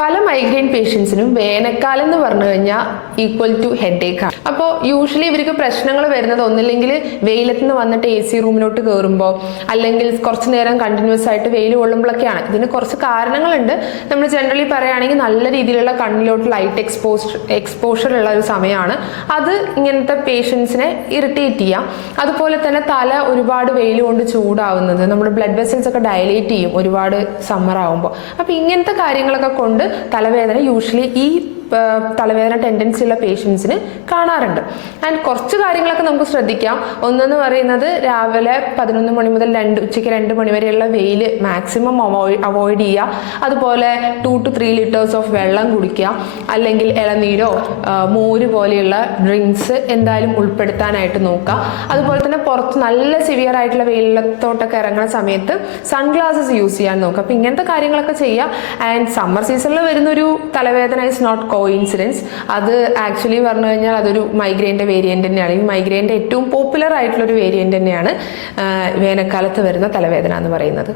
പല മൈഗ്രെയിൻ പേഷ്യൻസിനും വേനൽക്കാലം എന്ന് പറഞ്ഞു കഴിഞ്ഞാൽ ഈക്വൽ ടു ഹെഡേക്ക് ആണ്. അപ്പോൾ യൂഷ്വലി ഇവർക്ക് പ്രശ്നങ്ങൾ വരുന്നത് ഒന്നില്ലെങ്കിൽ വെയിലത്ത് നിന്ന് വന്നിട്ട് AC റൂമിലോട്ട് കയറുമ്പോൾ, അല്ലെങ്കിൽ കുറച്ച് നേരം കണ്ടിന്യൂസ് ആയിട്ട് വെയിൽ കൊള്ളുമ്പോഴൊക്കെയാണ്. ഇതിന് കുറച്ച് കാരണങ്ങളുണ്ട്. നമ്മൾ ജനറലി പറയുകയാണെങ്കിൽ നല്ല രീതിയിലുള്ള കണ്ണിലോട്ട് ലൈറ്റ് എക്സ്പോഷർ ഉള്ള ഒരു സമയമാണ്. അത് ഇങ്ങനത്തെ പേഷ്യൻസിനെ ഇറിറ്റേറ്റ് ചെയ്യാം. അതുപോലെ തന്നെ തല ഒരുപാട് വെയിൽ കൊണ്ട് ചൂടാവുന്നത്, നമ്മുടെ ബ്ലഡ് വെസൽസ് ഒക്കെ ഡയലേറ്റ് ചെയ്യും ഒരുപാട് സമ്മർ ആകുമ്പോൾ. അപ്പോൾ ഇങ്ങനത്തെ കാര്യങ്ങളൊക്കെ കൊണ്ട് തലവേദന യൂഷ്വലി ഈ തലവേദന ടെൻഡൻസി ഉള്ള പേഷ്യൻസിന് കാണാറുണ്ട്. ആൻഡ് കുറച്ച് കാര്യങ്ങളൊക്കെ നമുക്ക് ശ്രദ്ധിക്കാം. ഒന്നെന്ന് പറയുന്നത് രാവിലെ 11 മണി മുതൽ ഉച്ചയ്ക്ക് 2 മണി വരെയുള്ള വെയിൽ മാക്സിമം അവോയ്ഡ് ചെയ്യുക. അതുപോലെ 2 to 3 ലിറ്റേഴ്സ് ഓഫ് വെള്ളം കുടിക്കുക, അല്ലെങ്കിൽ ഇളനീരോ മോര് പോലെയുള്ള ഡ്രിങ്ക്സ് എന്തായാലും ഉൾപ്പെടുത്താനായിട്ട് നോക്കുക. അതുപോലെ തന്നെ പുറത്ത് നല്ല സിവിയർ ആയിട്ടുള്ള വെയിലത്തോട്ടൊക്കെ ഇറങ്ങുന്ന സമയത്ത് സൺഗ്ലാസസ് യൂസ് ചെയ്യാൻ നോക്കുക. അപ്പം ഇങ്ങനത്തെ കാര്യങ്ങളൊക്കെ ചെയ്യുക. ആൻഡ് സമ്മർ സീസണിൽ വരുന്നൊരു തലവേദന ഇസ് നോട്ട് കോയിൻസിഡൻസ്. അത് ആക്ച്വലി പറഞ്ഞു കഴിഞ്ഞാൽ അതൊരു മൈഗ്രെയിൻ്റെ വേരിയൻ്റ് തന്നെയാണ്. ഈ മൈഗ്രെയിൻ്റെ ഏറ്റവും പോപ്പുലർ ആയിട്ടുള്ളൊരു വേരിയൻ്റ് തന്നെയാണ് വേനൽക്കാലത്ത് വരുന്ന തലവേദന എന്ന് പറയുന്നത്.